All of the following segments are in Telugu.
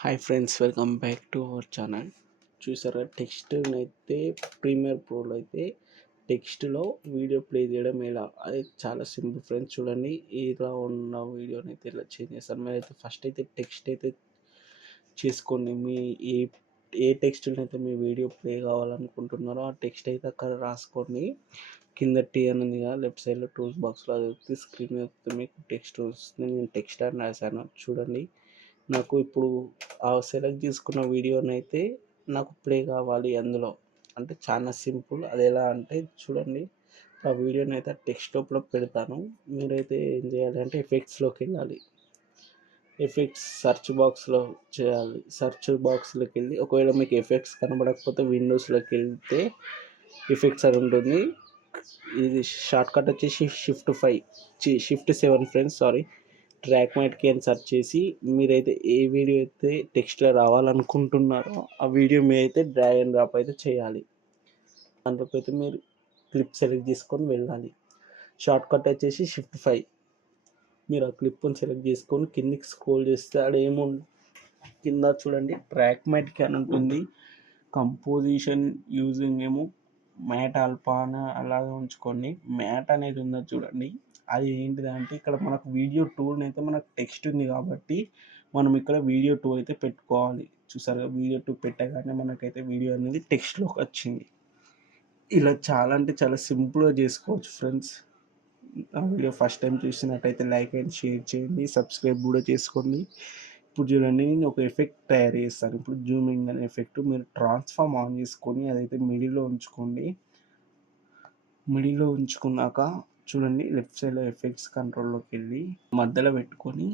Hi friends, welcome back to our channel. చూసారా, టెక్స్ట్‌నైతే ప్రీమియర్ ప్రోలో అయితే టెక్స్ట్‌లో వీడియో ప్లే చేయడం ఎలా, అది చాలా సింపుల్ ఫ్రెండ్స్. చూడండి, ఇలా ఉన్న వీడియోనైతే ఇలా చేంజ్ చేస్తారు. మీరైతే ఫస్ట్ అయితే టెక్స్ట్ అయితే చేసుకోండి. ఏ ఏ టెక్స్ట్‌నైతే మీ వీడియో ప్లే కావాలనుకుంటున్నారో ఆ టెక్స్ట్ అయితే అక్కడ రాసుకోండి. కింద టీ అని ఉంది కదా, లెఫ్ట్ సైడ్‌లో టూల్స్ బాక్స్‌లో అది వస్తే స్క్రీన్ మీద వస్తే మీకు టెక్స్ట్ వస్తుంది. నేను టెక్స్ట్ అని రాశాను చూడండి. నాకు ఇప్పుడు ఆ సెలెక్ట్ చేసుకున్న వీడియోనైతే నాకు ప్లే కావాలి అందులో. అంటే చాలా సింపుల్. అది ఎలా అంటే చూడండి, ఆ వీడియోనైతే టెక్స్ట్ లోపల పెడతాను. మీరైతే ఏం చేయాలి అంటే ఎఫెక్ట్స్‌లోకి వెళ్ళాలి. ఎఫెక్ట్స్ సెర్చ్ బాక్స్‌లో చేయాలి. సెర్చ్ బాక్స్‌లోకి వెళ్ళి ఒకవేళ మీకు ఎఫెక్ట్స్ కనబడకపోతే విండోస్‌లోకి వెళ్తే ఎఫెక్ట్స్ అని ఉంటుంది. ఇది షార్ట్ కట్ వచ్చేసి షిఫ్ట్ 7 ఫ్రెండ్స్, సారీ. ట్రాక్ మ్యాట్కి అని సెర్చ్ చేసి మీరైతే ఏ వీడియో అయితే టెక్స్ట్లో రావాలనుకుంటున్నారో ఆ వీడియో మీ అయితే డ్రాగ్ అండ్ డ్రాప్ అయితే చేయాలి. దాంట్లోకి అయితే మీరు క్లిప్ సెలెక్ట్ చేసుకొని వెళ్ళాలి. షార్ట్ కట్ వచ్చేసి షిఫ్ట్ 5. మీరు ఆ క్లిప్ని సెలెక్ట్ చేసుకొని కిందికి స్క్రోల్ చేస్తే ఆడ కింద చూడండి ట్రాక్ మ్యాట్కి అని ఉంటుంది. కంపోజిషన్ యూజింగ్ ఏమో మ్యాట్ ఆల్ఫా అని అలాగే ఉంచుకోండి. మ్యాట్ అనేది ఉందో చూడండి, అది ఏంటిదంటే ఇక్కడ మనకు వీడియో టూల్ అయితే మనకు టెక్స్ట్ ఉంది కాబట్టి మనం ఇక్కడ వీడియో 2 అయితే పెట్టుకోవాలి. చూసారుగా, వీడియో 2 పెట్టగానే మనకైతే వీడియో అనేది టెక్స్ట్లోకి వచ్చింది. ఇలా చాలా అంటే చాలా సింపుల్గా చేసుకోవచ్చు ఫ్రెండ్స్. ఆ వీడియో ఫస్ట్ టైం చూసినట్టయితే లైక్ అండ్ షేర్ చేయండి, సబ్స్క్రైబ్ కూడా చేసుకోండి. ఇప్పుడు చూడండి, నేను ఒక ఎఫెక్ట్ తయారు చేస్తాను. ఇప్పుడు జూమింగ్ అనే ఎఫెక్ట్ మీరు ట్రాన్స్ఫార్మ్ ఆన్ చేసుకొని అదైతే మిడిల్లో ఉంచుకోండి. మిడిల్లో ఉంచుకున్నాక చూడండి, లెఫ్ట్ సైడ్లో ఎఫెక్ట్స్ కంట్రోల్లోకి వెళ్ళి మధ్యలో పెట్టుకొని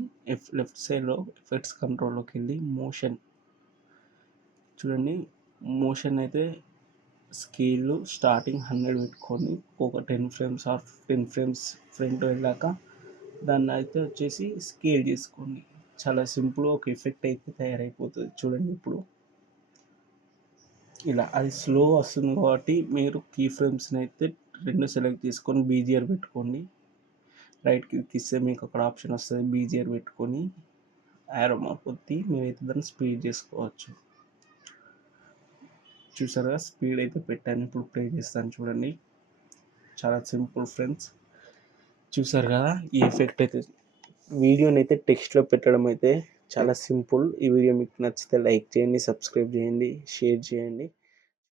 లెఫ్ట్ సైడ్లో ఎఫెక్ట్స్ కంట్రోల్లోకి వెళ్ళి మోషన్ చూడండి. మోషన్ అయితే స్కేల్ స్టార్టింగ్ 100 పెట్టుకొని ఒక 10 ఫ్రేమ్స్ ఆర్ 15 ఫ్రేమ్స్ ఫ్రంట్ వెళ్ళాక దాన్ని అయితే వచ్చేసి స్కేల్ చేసుకోండి. చాలా సింపుల్, ఒక ఎఫెక్ట్ అయితే తయారైపోతుంది. చూడండి ఇప్పుడు ఇలా అది స్లో వస్తుంది కాబట్టి మీరు కీ ఫ్రేమ్స్ని అయితే 2 సెలెక్ట్ చేసుకొని బీజిఆర్ పెట్టుకోండి. రైట్ క్లిక్ ఇస్తే మీకు అక్కడ ఆప్షన్ వస్తుంది, బీజిఆర్ పెట్టుకొని యారో మార్క్ కొట్టి మీరైతే దాన్ని స్పీడ్ చేసుకోవచ్చు. చూసారుగా, స్పీడ్ అయితే పెట్టాను. ఇప్పుడు ప్లే చేస్తాను చూడండి. చాలా సింపుల్ ఫ్రెండ్స్. చూసారు కదా, ఈ ఎఫెక్ట్ అయితే వీడియోని అయితే టెక్స్ట్లో పెట్టడం అయితే చాలా సింపుల్. ఈ వీడియో మీకు నచ్చితే లైక్ చేయండి, సబ్స్క్రైబ్ చేయండి, షేర్ చేయండి.